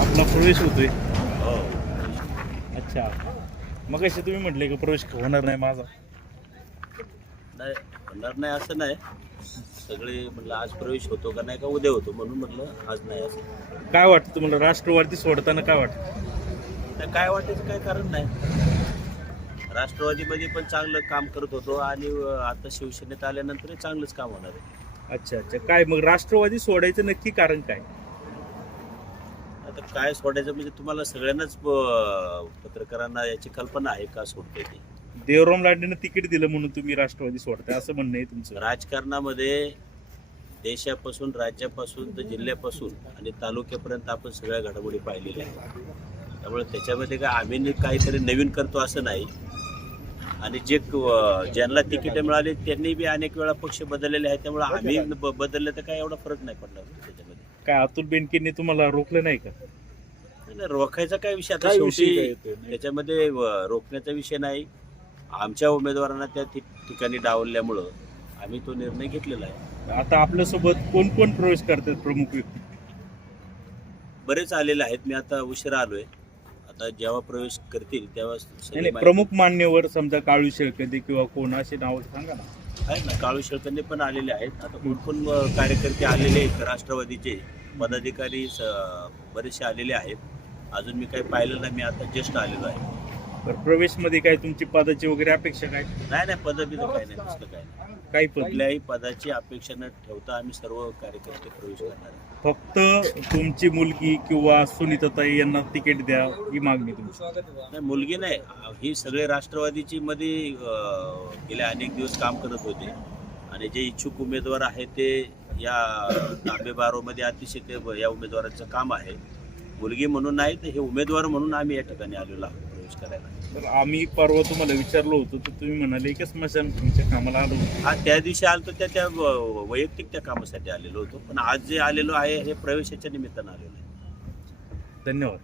आपला प्रवेश होतोय. हो. अच्छा. मग असे तुम्ही म्हटले की प्रवेश होणार नाही माझा. नाही होणार नाही असं नाही. सगळे म्हटलं आज प्रवेश होतो का नाही का उद्या होतो म्हणून म्हटलं आज नाही असं. काय वाटतं तुम्हाला? राष्ट्रवादी सोडताना काय वाटतं? तर काय वाटायचं काय कारण नाही. राष्ट्रवादीमध्ये पण चांगलं काम करत होतो आणि आता शिवसेनेत आल्यानंतर चांगलंच काम होणार आहे. अच्छा अच्छा. काय मग राष्ट्रवादी सोडायचं नक्की कारण काय? आता काय सोडायचं म्हणजे तुम्हाला सगळ्यांनाच पत्रकारांना याची कल्पना आहे का सोडते ती? देवराम लांडेनं तिकीट दिलं म्हणून तुम्ही राष्ट्रवादी सोडताय असं म्हणणं आहे तुमचं. राजकारणामध्ये देशापासून राज्यापासून तर जिल्ह्यापासून आणि तालुक्यापर्यंत आपण सगळ्या घडामोडी पाहिलेल्या आहेत. त्यामुळे त्याच्यामध्ये काय आम्ही न- काहीतरी नवीन करतो असं नाही. आणि जे ज्यांना तिकीट मिळाली त्यांनी बी अनेक वेळा पक्ष बदललेले आहेत. त्यामुळे आम्ही ब- बदलले तर काय एवढा फरक नाही पडला त्याच्यामध्ये. काय अतुल बेनकेंनी तुम्हाला रोखलं नाही का? नाही, नाही, रोखायचा काय विषय आता काय विषय काय शेवटी येतोय? त्याच्यामध्ये रोखण्याचा विषय नाही. आमच्या उमेदवारांना त्या ठिक- ठिकाणी डावलल्यामुळं आम्ही तो निर्णय घेतलेला आहे. आता आपल्यासोबत कोण कोण प्रवेश करतात प्रमुख व्यक्ती? बरेच आलेले आहेत. मी आता उशिरा आलोय. आता जेव्हा प्रवेश करतील तेव्हा नाही, सगळी नाही माहिती- प्रमुख मान्यवर समजा काळू शेळकदे किंवा कोण असे नाव सांगा ना. आहेत ना काळू शेळकंदे पण आलेले आहेत. आता कोण कोण अं, कार्यकर्ते आलेले आहेत राष्ट्रवादीचे पदाधिकारी स- बरेचसे आलेले आहेत. अजून मी काही पाहिलं नाही मी आता जस्ट आलेलो आहे. बरं प्रवेशमध्ये काय तुमची पदाची वगैरे अपेक्षा काय? नाही नाही पद बिद काही नाही नुसतं काय नाही. काही पण. कुठल्याही पदाची अपेक्षा न ठेवता आम्ही सर्व कार्यकर्ते प्रवेश करणार आहे. फक्त तुमची मुलगी किंवा सुनीताताई यांना तिकीट द्या ही मागणी तुमची. नाही मुलगी नाही. ही सगळे राष्ट्रवादीची मध्ये अं, गेले अनेक दिवस काम करत होते. आणि जे इच्छुक उमेदवार आहेत ते या तांबे बारोमध्ये अतिशय ते या उमेदवाराचं काम आहे. मुलगी म्हणून नाही तर हे उमेदवार म्हणून आम्ही या ठिकाणी आलेलो आहोत. प्रवेश करायला. तर आम्ही परवा तुम्हाला विचारलो होतो तर तुम्ही म्हणाले की स्मशान तुमच्या कामाला आलो होतो. हा त्या दिवशी आलो तर त्या त्या व- वैयक्तिक त्या कामासाठी आलेलो होतो. पण आज जे आलेलो आहे हे प्रवेशाच्या निमित्तानं आलेलो आहे. धन्यवाद.